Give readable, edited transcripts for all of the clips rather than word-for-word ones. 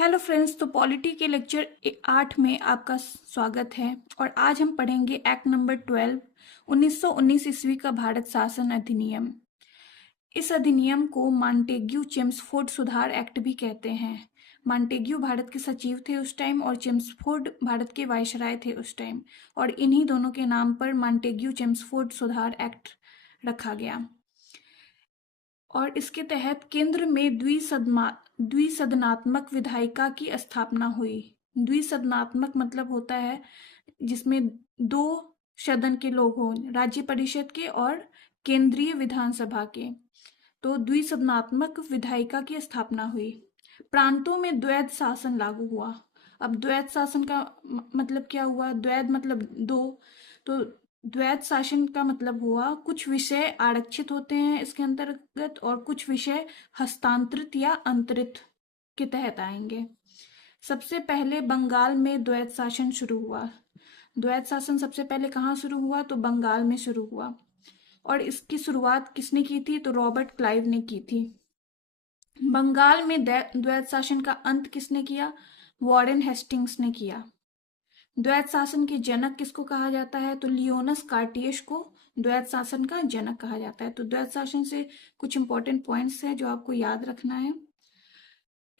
Hello friends, तो polity के lecture 8 में आपका स्वागत है। और आज हम पढ़ेंगे एक्ट नंबर 12 1919 ईस्वी का भारत शासन अधिनियम। इस अधिनियम को मॉन्टेग्यू चेम्सफोर्ड सुधार एक्ट भी कहते हैं। मॉन्टेग्यू भारत के सचिव थे उस टाइम और चेम्सफोर्ड भारत के वायसराय थे उस टाइम, और इन्हीं दोनों के नाम पर मॉन्टेग्यू चेम्सफोर्ड सुधार एक्ट रखा गया। और इसके तहत केंद्र में द्विसदनात्मक विधायिका की स्थापना हुई। द्विसदनात्मक मतलब होता है जिसमें दो सदन के लोग हों, राज्य परिषद के और केंद्रीय विधानसभा के। तो द्विसदनात्मक विधायिका की स्थापना हुई। प्रांतों में द्वैध शासन लागू हुआ। अब द्वैध शासन का मतलब क्या हुआ? द्वैध मतलब दो, तो द्वैध शासन का मतलब हुआ कुछ विषय आरक्षित होते हैं इसके अंतर्गत और कुछ विषय हस्तांतरित या अंतरित के तहत आएंगे। सबसे पहले बंगाल में द्वैध शासन शुरू हुआ। द्वैध शासन सबसे पहले कहाँ शुरू हुआ? तो बंगाल में शुरू हुआ। और इसकी शुरुआत किसने की थी? तो रॉबर्ट क्लाइव ने की थी। बंगाल में द्वैध शासन का अंत किसने किया? वॉरेन हेस्टिंग्स ने किया। द्वैध शासन के जनक किसको कहा जाता है? तो लियोनस कार्टियस को द्वैध शासन का जनक कहा जाता है। तो द्वैध शासन से कुछ इंपॉर्टेंट पॉइंट्स हैं जो आपको याद रखना है।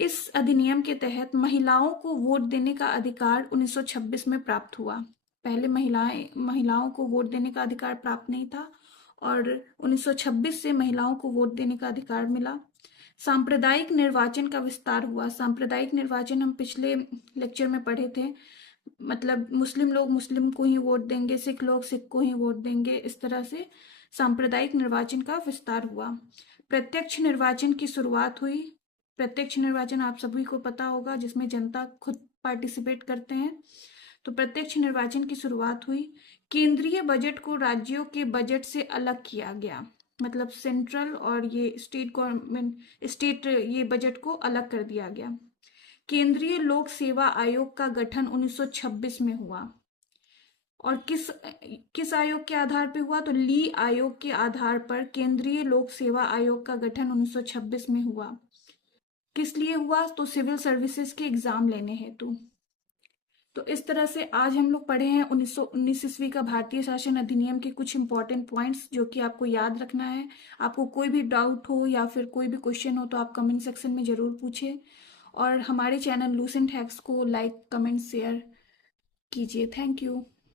इस अधिनियम के तहत महिलाओं को वोट देने का अधिकार 1926 में प्राप्त हुआ। पहले महिलाओं को वोट देने का अधिकार प्राप्त नहीं था और 1926 से महिलाओं को वोट देने का अधिकार मिला। सांप्रदायिक निर्वाचन का विस्तार हुआ। सांप्रदायिक निर्वाचन हम पिछले लेक्चर में पढ़े थे, मतलब मुस्लिम लोग मुस्लिम को ही वोट देंगे, सिख लोग सिख को ही वोट देंगे, इस तरह से सांप्रदायिक निर्वाचन का विस्तार हुआ। प्रत्यक्ष निर्वाचन की शुरुआत हुई। प्रत्यक्ष निर्वाचन आप सभी को पता होगा, जिसमें जनता खुद पार्टिसिपेट करते हैं। तो प्रत्यक्ष निर्वाचन की शुरुआत हुई। केंद्रीय बजट को राज्यों के बजट से अलग किया गया, मतलब सेंट्रल और ये स्टेट ये बजट को अलग कर दिया गया। केंद्रीय लोक सेवा आयोग का गठन 1926 में हुआ। और किस आयोग के आधार पर हुआ? तो ली आयोग के आधार पर केंद्रीय लोक सेवा आयोग का गठन 1926 में हुआ। किस लिए हुआ? तो सिविल सर्विसेज के एग्जाम लेने हेतु। तो इस तरह से आज हम लोग पढ़े हैं 1919 ईस्वी का भारतीय शासन अधिनियम के कुछ इंपॉर्टेंट पॉइंट्स जो कि आपको याद रखना है। आपको कोई भी डाउट हो या फिर कोई भी क्वेश्चन हो तो आप कमेंट सेक्शन में जरूर पूछें। और हमारे चैनल लूसेंट हैक्स को लाइक, कमेंट, शेयर कीजिए। Thank you.